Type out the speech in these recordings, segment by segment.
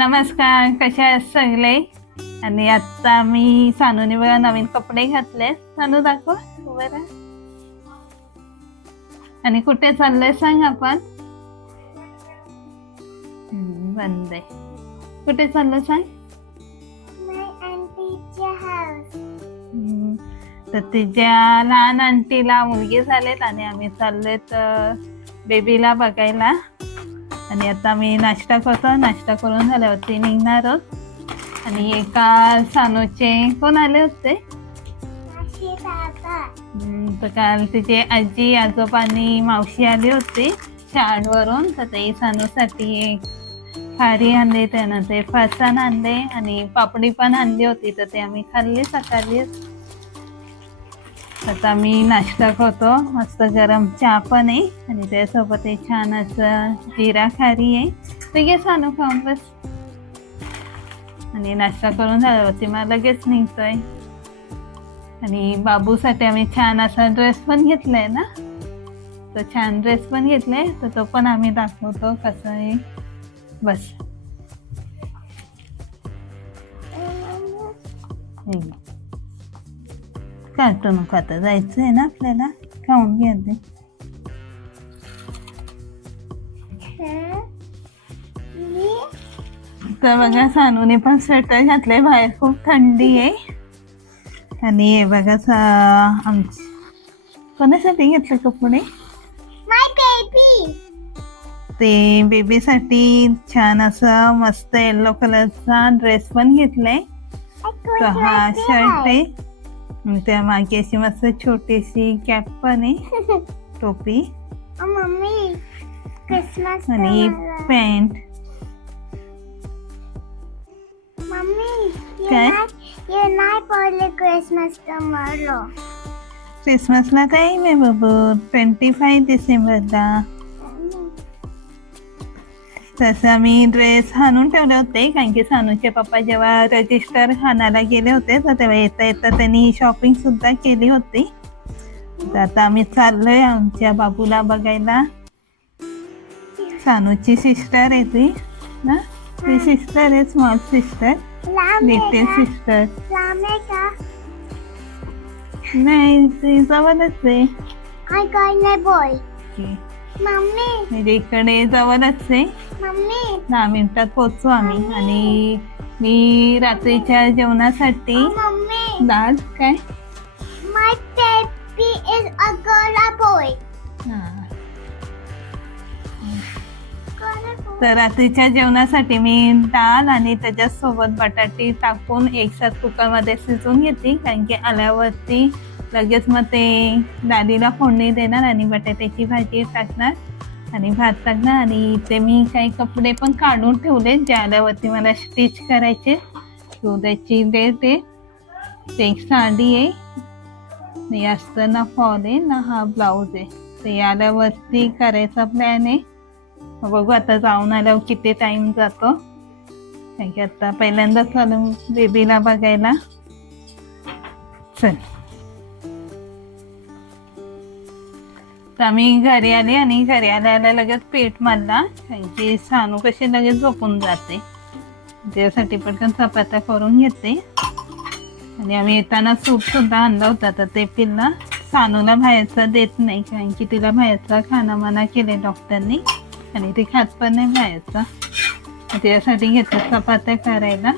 नमस्कार कशा आहेत सगळे? आणि आता मी सानूने बघा नवीन कपडे घातले. सानू दाखव. आणि कुठे चाललंय सांग आपण? बंद आहे. कुठे चाललं सांग? तर तिच्या लहान आंटीला मुलगी झालेत आणि आम्ही चाललोय बेबीला बघायला. आणि आता मी नाश्ता करतो. नाश्ता करून झाल्यावरती निघणार आहोत. आणि एका सानूचे कोण आले होते? तर काल तिचे आजी आजोबा आणि मावशी आली होती शाळेवरून. तर ते सानूसाठी एक खारी आणली त्यानं ते फरसाण आणले आणि पापडी पण आणली होती. तर ते आम्ही खाल्ली सकाळी आता मी नाश्ता करतो. मस्त गरम चहा पण आहे. आणि त्यासोबत एक छान असं जिरा खारी आहे. ते घे सानू खाऊन बस. आणि नाश्ता करून झाल्यावरती मला लगेच निघतोय. आणि बाबूसाठी आम्ही छान असा ड्रेस पण घेतलाय ना? तर छान ड्रेस पण घेतलाय. तर तो पण आम्ही दाखवतो कसं आहे. बस. हे घे. काढतो नको आता जायचं आहे ना आपल्याला खाऊन घ्या ते तर बघा सानूने पण स्वेटर घातलंय बाहेर खूप थंडी आहे आणि हे बघा कोणासाठी घेतले कपडे ते बेबीसाठी छान असं मस्त येल्लो कलरचा ड्रेस पण घेतलाय हा शर्ट आहे त्या मागे अशी मस्त छोटीशी कॅप पण आहे. टोपी. मम्मी क्रिसमस आणि पॅन्ट. मम्मी काय? ये नाही पडले क्रिसमस टमारो क्रिसमसला काय आहे बाबू. ट्वेंटी फाय डिसेंबरला. तसं आम्ही ड्रेस हाणून ठेवले होते कारण की सानूचे पप्पा जेव्हा रजिस्टर हाणायला गेले होते तर तेव्हा येता येता त्यांनी शॉपिंग सुद्धा केली होती तर आता आम्ही चाललोय आमच्या बाबूला बघायला सानूची सिस्टर आहे ती ना ती सिस्टर आहे स्मॉल सिस्टर लिटिल सिस्टर नाही ती जवळच आहे बॉय मम्मी. म्हणजे इकडे जवळच आहे. मम्मी. दहा मिनिटात पोचू आम्ही. आणि मी रात्रीच्या जेवणासाठी मम्मी. डाळ काय? My baby is a girl or boy. हा. Girl or boy? तर रात्रीच्या जेवणासाठी मी डाळ आणि त्याच्यासोबत बटाटी टाकून एकसाथ कुकरमध्ये शिजवून घेतली कारण की आल्यावरती लगेच मग ते दादीला फोडणी देणार आणि बटाट्याची भाजी टाकणार आणि भात टाकणार. आणि ते मी काही कपडे पण काढून ठेवले जे आल्यावरती मला स्टिच करायचे उद्याची डेट आहे. ते एक साडी आहे. नाही असतं ना फॉल आहे ना हा ब्लाऊज आहे. ते आल्यावरती करायचा प्लॅन आहे. बघू आता जाऊन आल्यावर किती टाइम जातो. कारण की आता पहिल्यांदाच चालू बेबीला बघायला. चल. तर आम्ही घरी आले आणि घरी आल्याला लगेच पेट मारला. कारण की सानू कशी लगेच झोपून जाते. त्यासाठी पटकन चपात्या करून घेते. आणि आम्ही येताना सूप सुद्धा आणला होता तर ते पिल्ला सानूला बाहेरचं देत नाही कारण की तिला बाहेरचा खाना मना केले डॉक्टरनी आणि ते खात पण नाही बाहेरचा. त्यासाठी घेतलं चपात्या करायला.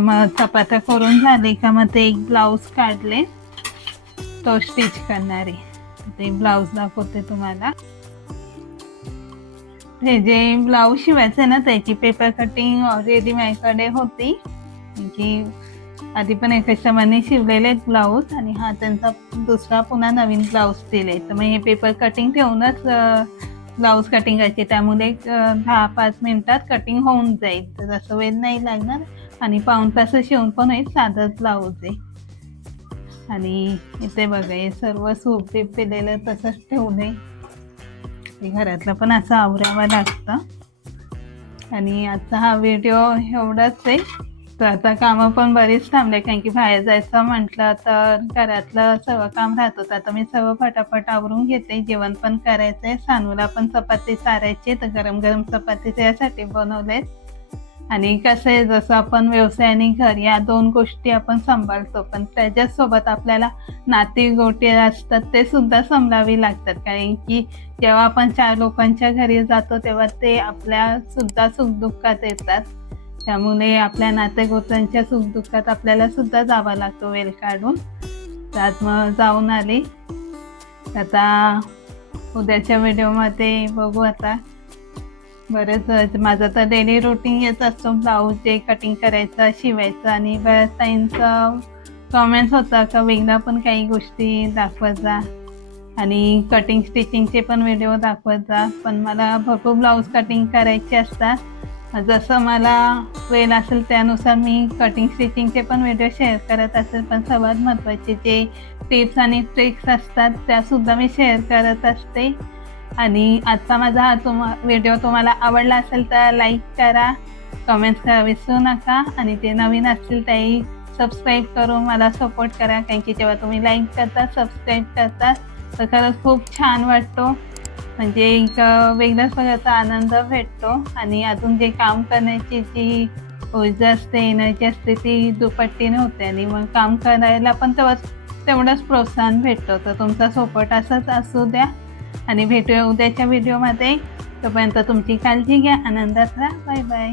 मग चपात्या करून झाले का मग ते एक ब्लाऊज काढले. तो स्टिच करणारे. ते ब्लाऊज दाखवते तुम्हाला. हे जे ब्लाऊज शिवायचं ना त्याची पेपर कटिंग ऑलरेडी माझ्याकडे होती. की आधी पण एक कस्टमरने शिवलेले ब्लाऊज आणि हा त्यांचा दुसरा पुन्हा नवीन ब्लाऊज दिले तर मग हे पेपर कटिंग ठेवूनच ब्लाऊज कटिंग करायचे. त्यामुळे दहा पाच मिनिटात कटिंग होऊन जाईल. तर असं वेळ नाही लागणार. आणि पाऊन तास शिवून पण होईल साधं ब्लाऊज आहे. आणि इथे बघा हे सर्व सूप टिप पिलेलं तसंच ठेवू नये घरातलं पण असं आवरावं लागतं. आणि आजचा हा व्हिडिओ एवढाच आहे. तर आता कामं पण बरीच थांबले कारण की बाहेर जायचं म्हटलं तर घरातलं सर्व काम राहत. होतं आता मी सर्व फटाफट आवरून घेते. जेवण पण करायचं आहे सानूला पण चपाती चारायची तर गरम गरम चपाती त्यासाठी बनवलेत. आणि कसं आहे जसं आपण व्यवसाय आणि घर या दोन गोष्टी आपण सांभाळतो. पण त्याच्यासोबत आपल्याला नाती गोटे असतात ते सुद्धा सांभाळावी लागतात. कारण की जेव्हा आपण चार लोकांच्या घरी जातो तेव्हा ते आपल्या सुद्धा सुखदुःखात येतात. त्यामुळे आपल्या नातेगोत्रांच्या सुखदुःखात आपल्याला सुद्धा जावा लागतो वेळ काढून. त्यात मग जाऊन आली. आता उद्याच्या व्हिडिओमध्ये बघू आता. बरंच माझं तर डेली रुटीन येत असतो. ब्लाऊज जे कटिंग करायचं शिवायचं आणि बऱ्याच ताईंचं कमेंट्स होता का वेगळा पण काही गोष्टी दाखवत जा. आणि कटिंग स्टिचिंगचे पण व्हिडिओ दाखवत जा. पण मला भरपूर ब्लाऊज कटिंग करायचे असतात जसं मला वेळ असेल त्यानुसार मी कटिंग स्टिचिंगचे पण व्हिडिओ शेअर करत असेल. पण सर्वात महत्त्वाचे जे टिप्स आणि ट्रिक्स असतात त्यासुद्धा मी शेअर करत असते. आणि आजचा माझा हा तुम व्हिडिओ तुम्हाला आवडला असेल तर लाईक करा कमेंट्स करा विसरू नका. आणि जे नवीन असतील तेही सबस्क्राईब करून मला सपोर्ट करा. कारण की जेव्हा तुम्ही लाईक करता सबस्क्राईब करता तर खरंच खूप छान वाटतो. म्हणजे एक वेगळ्याच प्रकारचा आनंद भेटतो. आणि अजून जे काम करण्याची जी ऊर्जा असते एनर्जी असते ती दुपट्टीने होते. आणि मग काम करायला पण तेव्हाच तेवढंच प्रोत्साहन भेटतो. तर तुमचा सपोर्ट असाच असू द्या. आणि भेटूया उद्याच्या व्हिडिओमध्ये तोपर्यंत तुमची काळजी घ्या आनंदात राहा. Bye bye